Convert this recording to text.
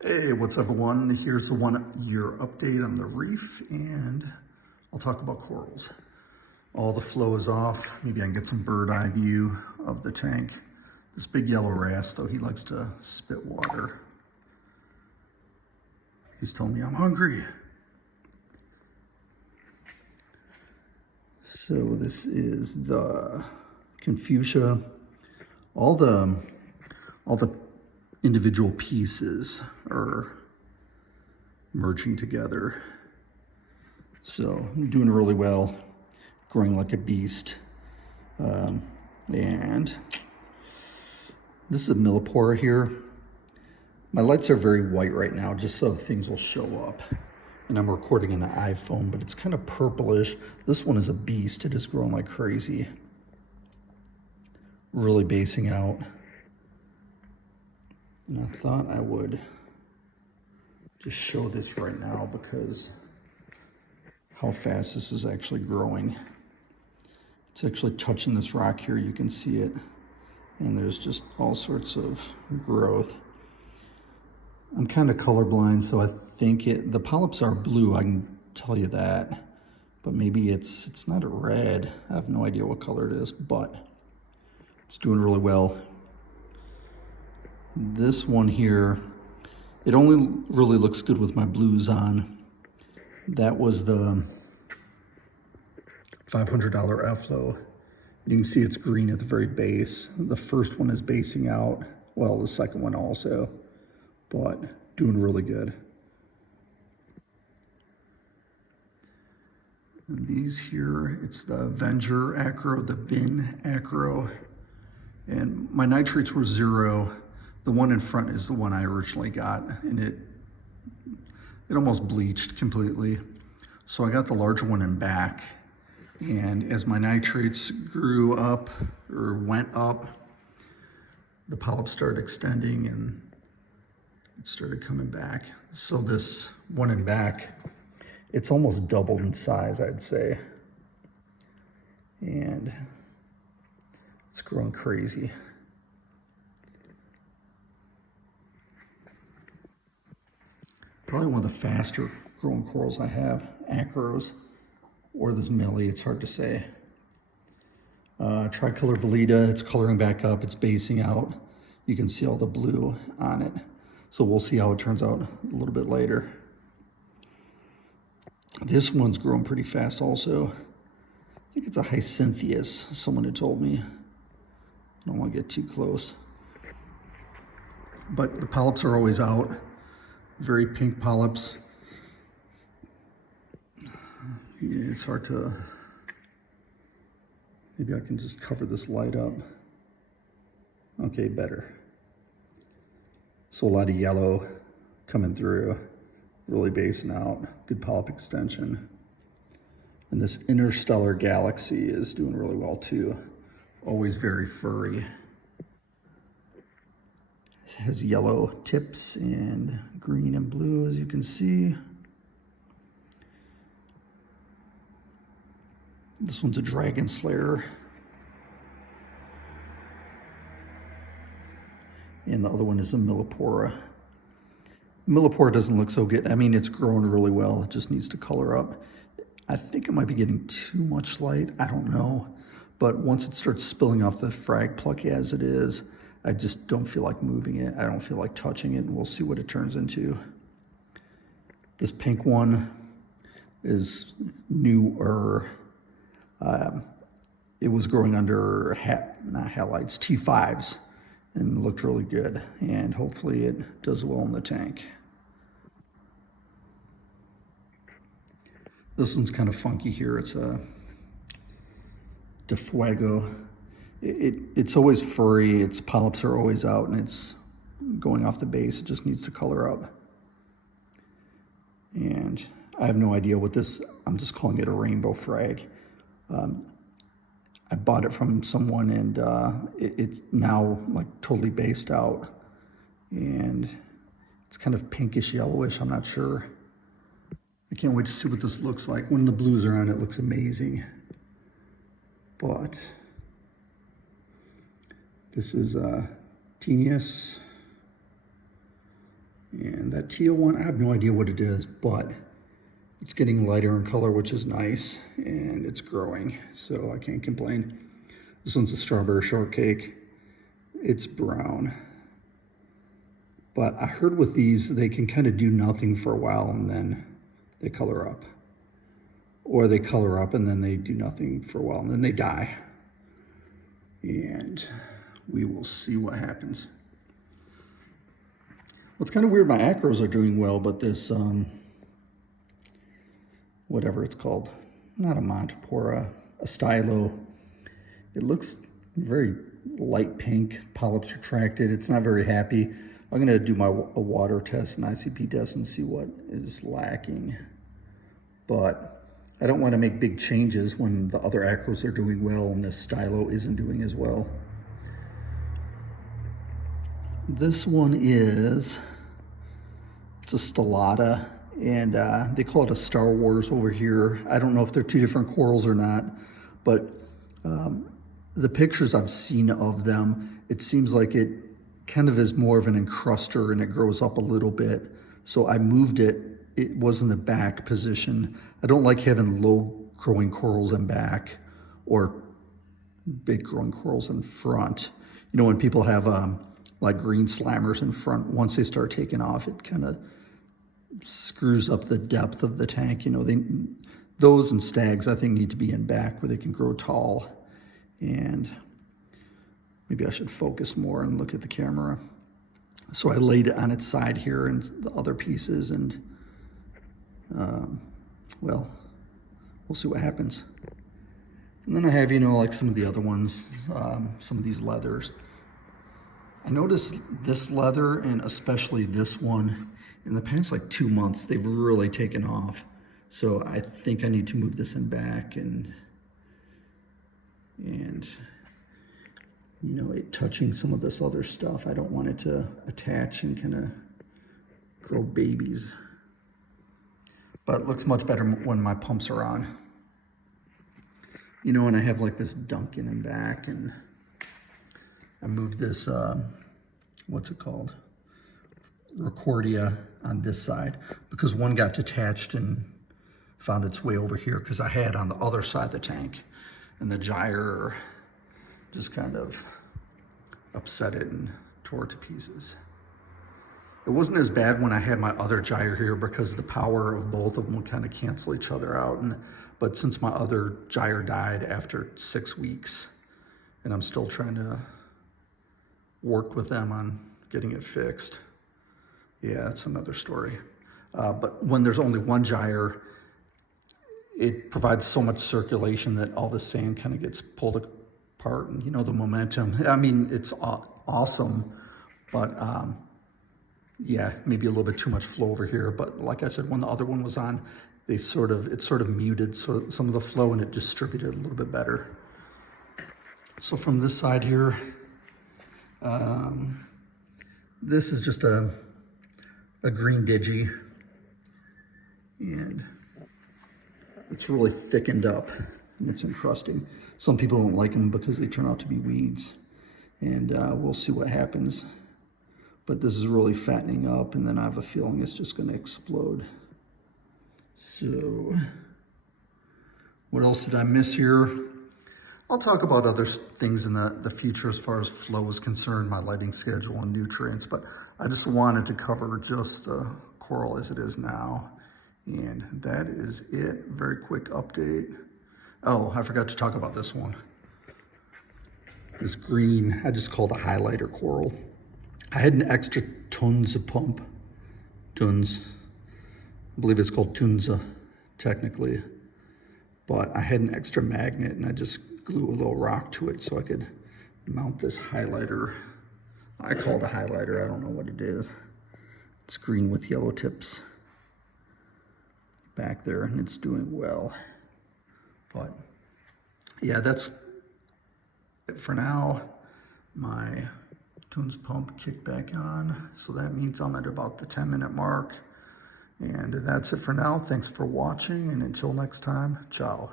Hey, what's up everyone? Here's the 1 year update on the reef, and I'll talk about corals. All the flow is off. Maybe I can get some bird eye view of the tank. This big yellow wrasse, though, he likes to spit water. He's told me I'm hungry. So this is the Confucia. All the individual pieces are merging together. So I'm doing really well, growing like a beast. And this is a Milipora here. My lights are very white right now, just so things will show up. And I'm recording on an iPhone, but it's kind of purplish. This one is a beast. It is growing like crazy. Really basing out. And I thought I would just show this right now because how fast this is actually growing. It's actually touching this rock here, you can see it. And there's just all sorts of growth. I'm kind of colorblind, so I think the polyps are blue, I can tell you that. But maybe it's not a red. I have no idea what color it is, but it's doing really well. This one here, it only really looks good with my blues on. That was the $500 F-Flow. You can see it's green at the very base. The first one is basing out. Well, the second one also, but doing really good. And these here, it's the Avenger Acro, the Vin Acro. And my nitrates were 0. The one in front is the one I originally got, and it almost bleached completely. So I got the larger one in back, and as my nitrates grew up or went up, the polyps started extending and it started coming back. So this one in back, it's almost doubled in size, I'd say. And it's growing crazy. Probably one of the faster growing corals I have, acros, or this Millie, it's hard to say. Tricolor Velita, it's coloring back up, it's basing out. You can see all the blue on it. So we'll see how it turns out a little bit later. This one's growing pretty fast also. I think it's a Hyacinthus, someone had told me. I don't want to get too close. But the polyps are always out. Very pink polyps. Yeah, it's hard to, maybe I can just cover this light up. Okay, better. So a lot of yellow coming through, really basing out, good polyp extension. And this interstellar galaxy is doing really well too. Always very furry. It has yellow tips and green and blue, as you can see. This one's a Dragon Slayer. And the other one is a Milipora. Milipora doesn't look so good. I mean, it's growing really well. It just needs to color up. I think it might be getting too much light. I don't know. But once it starts spilling off the Frag pluck as it is, I just don't feel like moving it. I don't feel like touching it, and we'll see what it turns into. This pink one is newer. It was growing under not halides, T5s, and looked really good. And hopefully it does well in the tank. This one's kind of funky here. It's a De Fuego. It's always furry, its polyps are always out, and it's going off the base. It just needs to color up. And I have no idea what this, I'm just calling it a rainbow frag. I bought it from someone, and it's now like totally based out. And it's kind of pinkish yellowish, I'm not sure. I can't wait to see what this looks like. When the blues are on, it looks amazing. But this is Tenius, And that teal one, I have no idea what it is, but it's getting lighter in color, which is nice, and it's growing, so I can't complain. This one's a strawberry shortcake. It's brown. But I heard with these, they can kind of do nothing for a while and then they color up. Or they color up and then they do nothing for a while and then they die. And we will see what happens. What's kind of weird, my acros are doing well, but this, whatever it's called, not a Milipora, a stylo, it looks very light pink, polyps retracted. It's not very happy. I'm gonna do a water test, an ICP test, and see what is lacking. But I don't want to make big changes when the other acros are doing well and this stylo isn't doing as well. This one is, it's a stellata, and they call it a Star Wars over here. I don't know if they're two different corals or not, but the pictures I've seen of them, it seems like it kind of is more of an encruster and it grows up a little bit. So I moved it. It was in the back position. I don't like having low growing corals in back or big growing corals in front. You know, when people have like green slammers in front, once they start taking off, it kind of screws up the depth of the tank. You know, those and stags I think need to be in back where they can grow tall. And maybe I should focus more and look at the camera. So I laid it on its side here and the other pieces, and well, we'll see what happens. And then I have, you know, like some of the other ones, some of these leathers. I noticed this leather, and especially this one, in the past like 2 months, they've really taken off. So I think I need to move this in back and you know, it touching some of this other stuff. I don't want it to attach and kind of grow babies. But it looks much better when my pumps are on. You know, and I have like this Duncan in back, and I moved this, what's it called? Recordia on this side, because one got detached and found its way over here because I had on the other side of the tank, and the gyre just kind of upset it and tore it to pieces. It wasn't as bad when I had my other gyre here because the power of both of them would kind of cancel each other out. But since my other gyre died after 6 weeks, and I'm still trying to work with them on getting it fixed, yeah, that's another story. But when there's only one gyre, it provides so much circulation that all the sand kind of gets pulled apart, and you know, the momentum. I mean, it's awesome, but yeah, maybe a little bit too much flow over here. But like I said, when the other one was on, it sort of muted some of the flow, and it distributed a little bit better. So from this side here, this is just a green digi, and it's really thickened up and it's encrusting. Some people don't like them because they turn out to be weeds, and we'll see what happens. But this is really fattening up, and then I have a feeling it's just going to explode. So what else did I miss here? I'll talk about other things in the future as far as flow is concerned, my lighting schedule and nutrients, but I just wanted to cover just the coral as it is now. And that is it. Very quick update. Oh, I forgot to talk about this one. This green, I just called a highlighter coral. I had an extra Tunza pump. Tunz. I believe it's called Tunza, technically. But I had an extra magnet, and I just glue a little rock to it so I could mount this highlighter. I call it a highlighter. I don't know what it is. It's green with yellow tips back there, and it's doing well. But yeah, that's it for now. My Tunes pump kicked back on, so that means I'm at about the 10-minute mark. And that's it for now. Thanks for watching, and until next time, ciao.